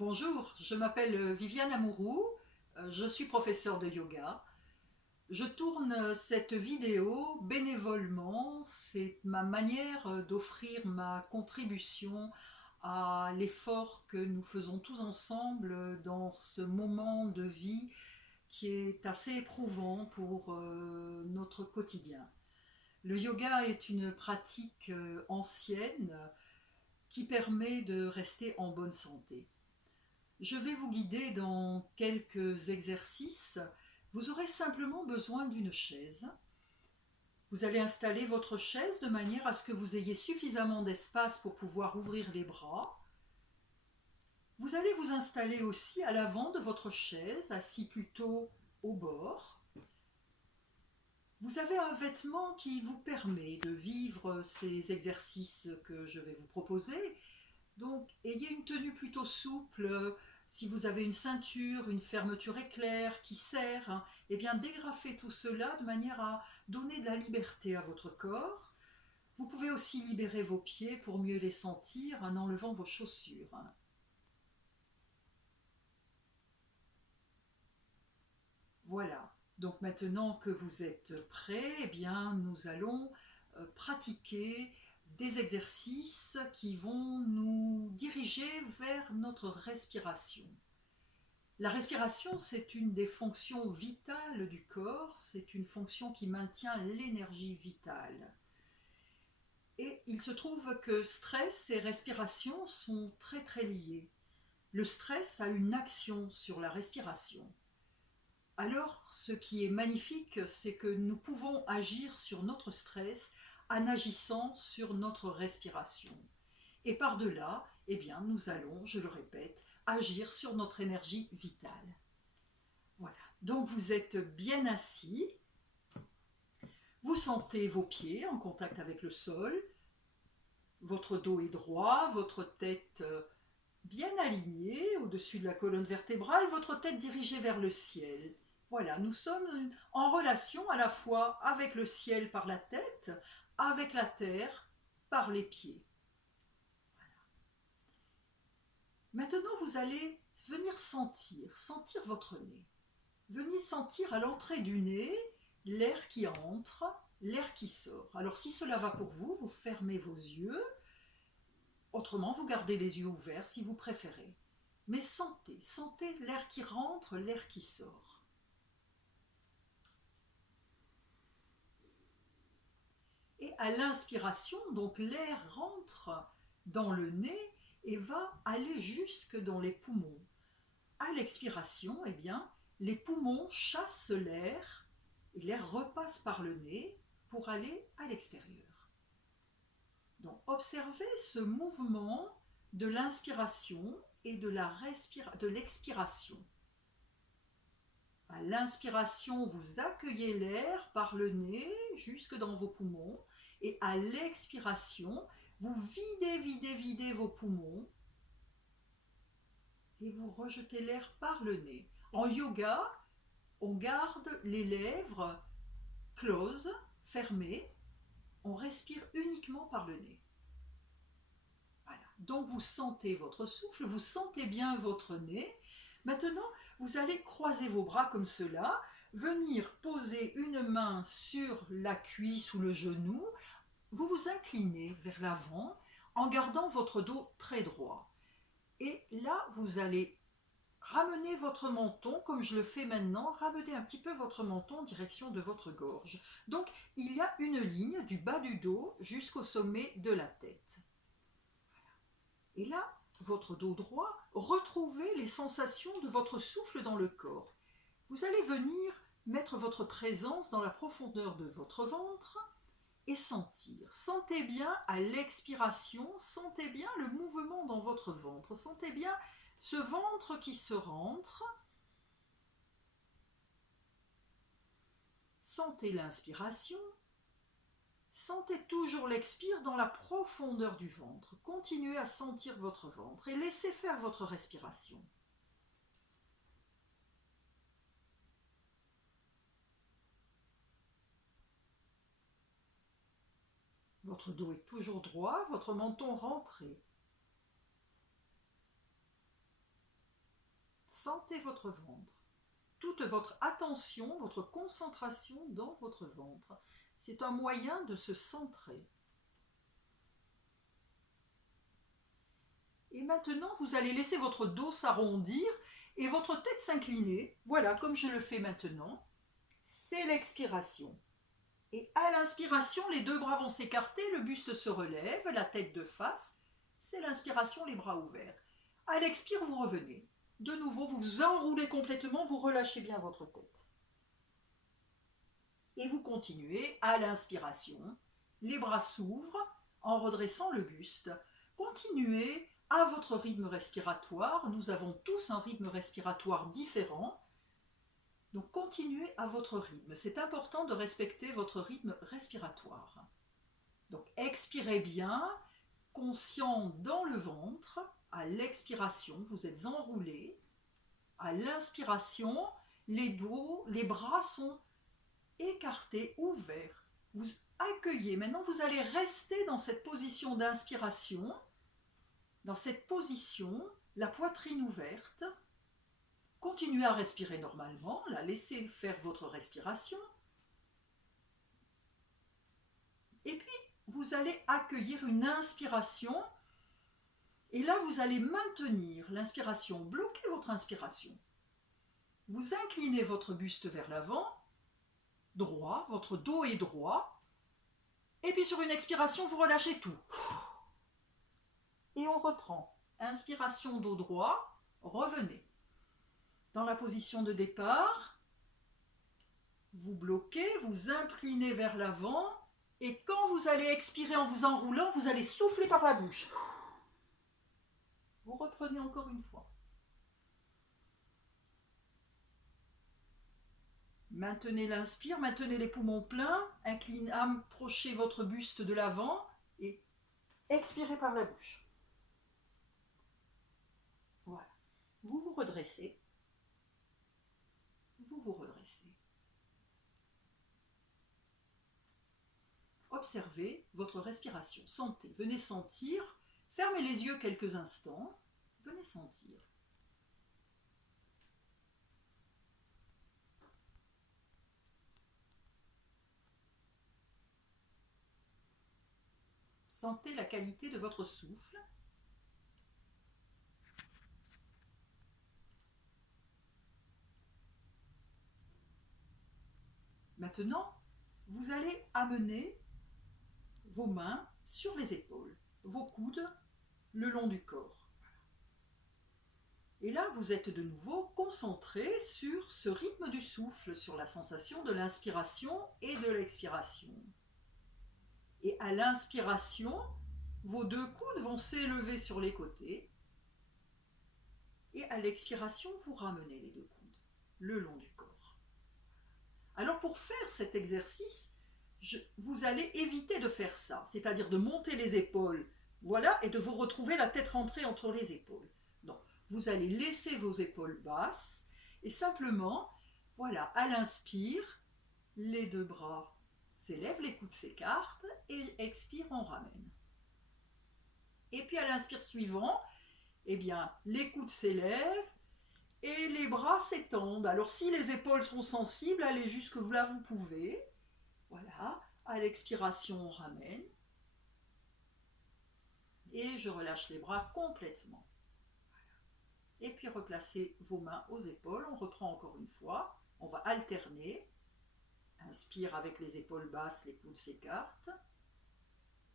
Bonjour, je m'appelle Viviane Amourou, je suis professeure de yoga. Je tourne cette vidéo bénévolement, c'est ma manière d'offrir ma contribution à l'effort que nous faisons tous ensemble dans ce moment de vie qui est assez éprouvant pour notre quotidien. Le yoga est une pratique ancienne qui permet de rester en bonne santé. Je vais vous guider dans quelques exercices. Vous aurez simplement besoin d'une chaise. Vous allez installer votre chaise de manière à ce que vous ayez suffisamment d'espace pour pouvoir ouvrir les bras. Vous allez vous installer aussi à l'avant de votre chaise, assis plutôt au bord. Vous avez un vêtement qui vous permet de vivre ces exercices que je vais vous proposer. Donc, ayez une tenue plutôt souple. Si vous avez une ceinture, une fermeture éclair qui serre, eh bien dégrafez tout cela de manière à donner de la liberté à votre corps. Vous pouvez aussi libérer vos pieds pour mieux les sentir en enlevant vos chaussures. Voilà. Donc maintenant que vous êtes prêts, eh bien nous allons pratiquer des exercices qui vont nous diriger vers notre respiration. La respiration, c'est une des fonctions vitales du corps, c'est une fonction qui maintient l'énergie vitale. Et il se trouve que stress et respiration sont très très liés. Le stress a une action sur la respiration. Alors, ce qui est magnifique, c'est que nous pouvons agir sur notre stress en agissant sur notre respiration. Et par-delà, eh bien, nous allons, je le répète, agir sur notre énergie vitale. Voilà. Donc vous êtes bien assis, vous sentez vos pieds en contact avec le sol, votre dos est droit, votre tête bien alignée au-dessus de la colonne vertébrale, votre tête dirigée vers le ciel. Voilà, nous sommes en relation à la fois avec le ciel par la tête, avec la terre par les pieds. Maintenant, vous allez venir sentir votre nez. Venez sentir à l'entrée du nez l'air qui entre, l'air qui sort. Alors si cela va pour vous, vous fermez vos yeux. Autrement, vous gardez les yeux ouverts si vous préférez. Mais sentez l'air qui rentre, l'air qui sort. Et à l'inspiration, donc l'air rentre dans le nez et va aller jusque dans les poumons. À l'expiration, eh bien, les poumons chassent l'air et l'air repasse par le nez pour aller à l'extérieur. Donc observez ce mouvement de l'inspiration et de l'expiration. À l'inspiration, vous accueillez l'air par le nez jusque dans vos poumons et à l'expiration, vous videz vos poumons et vous rejetez l'air par le nez. En yoga, on garde les lèvres closes, fermées, on respire uniquement par le nez. Voilà. Donc vous sentez votre souffle, vous sentez bien votre nez. Maintenant, vous allez croiser vos bras comme cela, venir poser une main sur la cuisse ou le genou, vous vous inclinez vers l'avant en gardant votre dos très droit. Et là, vous allez ramener votre menton, comme je le fais maintenant, ramenez un petit peu votre menton en direction de votre gorge. Donc, il y a une ligne du bas du dos jusqu'au sommet de la tête. Et là, votre dos droit, retrouvez les sensations de votre souffle dans le corps. Vous allez venir mettre votre présence dans la profondeur de votre ventre et sentir. Sentez bien à l'expiration, sentez bien le mouvement dans votre ventre. Sentez bien ce ventre qui se rentre. Sentez l'inspiration. Sentez toujours l'expire dans la profondeur du ventre. Continuez à sentir votre ventre et laissez faire votre respiration. Votre dos est toujours droit, votre menton rentré. Sentez votre ventre. Toute votre attention, votre concentration dans votre ventre. C'est un moyen de se centrer. Et maintenant, vous allez laisser votre dos s'arrondir et votre tête s'incliner. Voilà, comme je le fais maintenant. C'est l'expiration. Et à l'inspiration, les deux bras vont s'écarter, le buste se relève, la tête de face. C'est l'inspiration, les bras ouverts. À l'expire, vous revenez. De nouveau, vous vous enroulez complètement, vous relâchez bien votre tête. Et vous continuez à l'inspiration. Les bras s'ouvrent en redressant le buste. Continuez à votre rythme respiratoire. Nous avons tous un rythme respiratoire différent. Donc continuez à votre rythme. C'est important de respecter votre rythme respiratoire. Donc expirez bien, conscient dans le ventre. À l'expiration, vous êtes enroulé. À l'inspiration, les bras sont écartés, ouverts. Vous accueillez. Maintenant, vous allez rester dans cette position d'inspiration. Dans cette position, la poitrine ouverte. Continuez à respirer normalement, laissez faire votre respiration. Et puis, vous allez accueillir une inspiration. Et là, vous allez maintenir l'inspiration, bloquez votre inspiration. Vous inclinez votre buste vers l'avant, droit, votre dos est droit. Et puis sur une expiration, vous relâchez tout. Et on reprend. Inspiration, dos droit, revenez. Dans la position de départ, vous bloquez, vous inclinez vers l'avant et quand vous allez expirer en vous enroulant, vous allez souffler par la bouche. Vous reprenez encore une fois. Maintenez l'inspire, maintenez les poumons pleins, approchez votre buste de l'avant et expirez par la bouche. Voilà. Vous vous redressez. Vous vous redressez. Observez votre respiration. Sentez, venez sentir. Fermez les yeux quelques instants. Venez sentir. Sentez la qualité de votre souffle. Maintenant, vous allez amener vos mains sur les épaules, vos coudes le long du corps. Et là, vous êtes de nouveau concentré sur ce rythme du souffle, sur la sensation de l'inspiration et de l'expiration. Et à l'inspiration, vos deux coudes vont s'élever sur les côtés. Et à l'expiration, vous ramenez les deux coudes le long du corps. Alors pour faire cet exercice, vous allez éviter de faire ça, c'est-à-dire de monter les épaules, voilà, et de vous retrouver la tête rentrée entre les épaules. Donc, vous allez laisser vos épaules basses et simplement, voilà, à l'inspire, les deux bras s'élèvent, les coudes s'écartent et expire, on ramène. Et puis à l'inspire suivant, eh bien, les coudes s'élèvent et les bras s'étendent. Alors si les épaules sont sensibles, allez jusque là vous pouvez. Voilà, à l'expiration, on ramène. Et je relâche les bras complètement. Et puis replacez vos mains aux épaules. On reprend encore une fois. On va alterner. Inspire avec les épaules basses, les coudes s'écartent.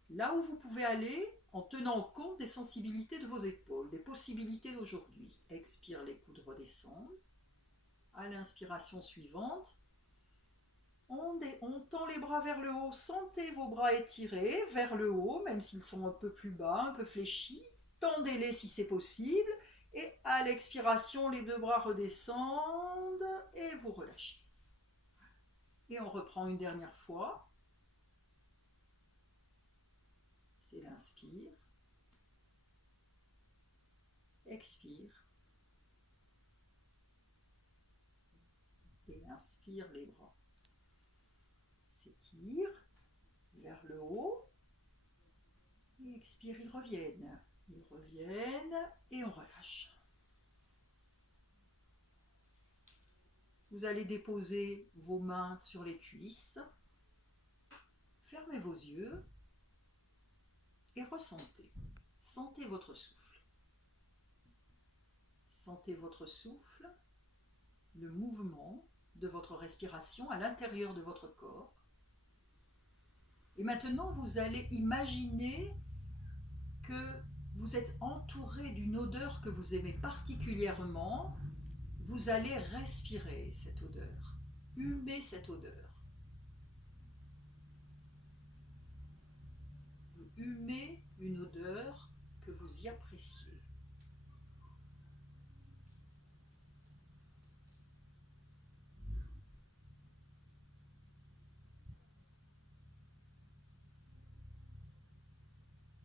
Là où vous pouvez aller en tenant compte des sensibilités de vos épaules, des possibilités d'aujourd'hui. Expire, les coudes redescendent. À l'inspiration suivante, on tend les bras vers le haut, sentez vos bras étirés vers le haut, même s'ils sont un peu plus bas, un peu fléchis. Tendez-les si c'est possible. Et à l'expiration, les deux bras redescendent et vous relâchez. Et on reprend une dernière fois. C'est l'inspire. Expire. Et inspire, les bras s'étirent vers le haut. Et expire, ils reviennent. Ils reviennent et on relâche. Vous allez déposer vos mains sur les cuisses, fermez vos yeux et ressentez. Sentez votre souffle. Sentez votre souffle, le mouvement de votre respiration à l'intérieur de votre corps. Et maintenant, vous allez imaginer que vous êtes entouré d'une odeur que vous aimez particulièrement. Vous allez respirer cette odeur, humer cette odeur. Vous humez une odeur que vous y appréciez.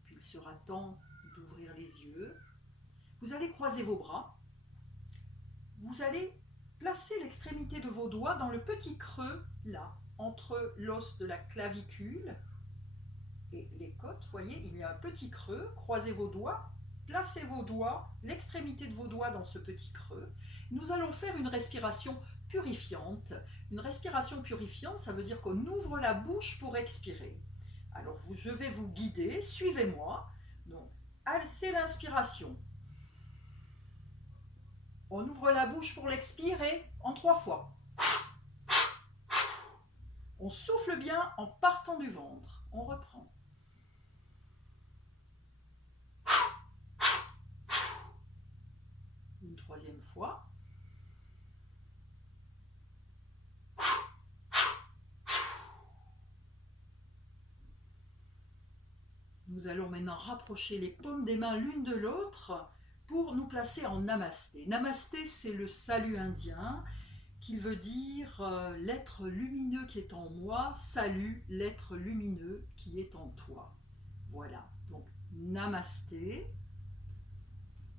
Puis il sera temps d'ouvrir les yeux. Vous allez croiser vos bras. Vous allez placer l'extrémité de vos doigts dans le petit creux, là, entre l'os de la clavicule et les côtes. Vous voyez, il y a un petit creux. Croisez vos doigts, placez vos doigts, l'extrémité de vos doigts dans ce petit creux. Nous allons faire une respiration purifiante. Une respiration purifiante, ça veut dire qu'on ouvre la bouche pour expirer. Alors, je vais vous guider, suivez-moi. Donc, c'est l'inspiration. On ouvre la bouche pour l'expirer en 3 fois. On souffle bien en partant du ventre. On reprend. Une 3e fois. Nous allons maintenant rapprocher les paumes des mains l'une de l'autre pour nous placer en Namasté. Namasté, c'est le salut indien, qui veut dire l'être lumineux qui est en moi, salue l'être lumineux qui est en toi. Voilà, donc Namasté.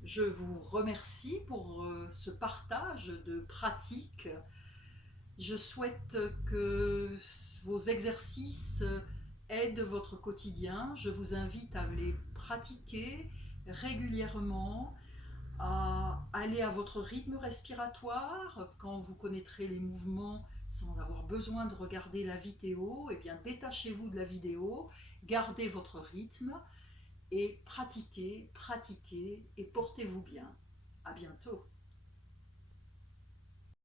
Je vous remercie pour ce partage de pratiques. Je souhaite que vos exercices aident votre quotidien. Je vous invite à les pratiquer régulièrement, à aller à votre rythme respiratoire. Quand vous connaîtrez les mouvements sans avoir besoin de regarder la vidéo, eh bien détachez-vous de la vidéo, gardez votre rythme et pratiquez, pratiquez et portez-vous bien. À bientôt.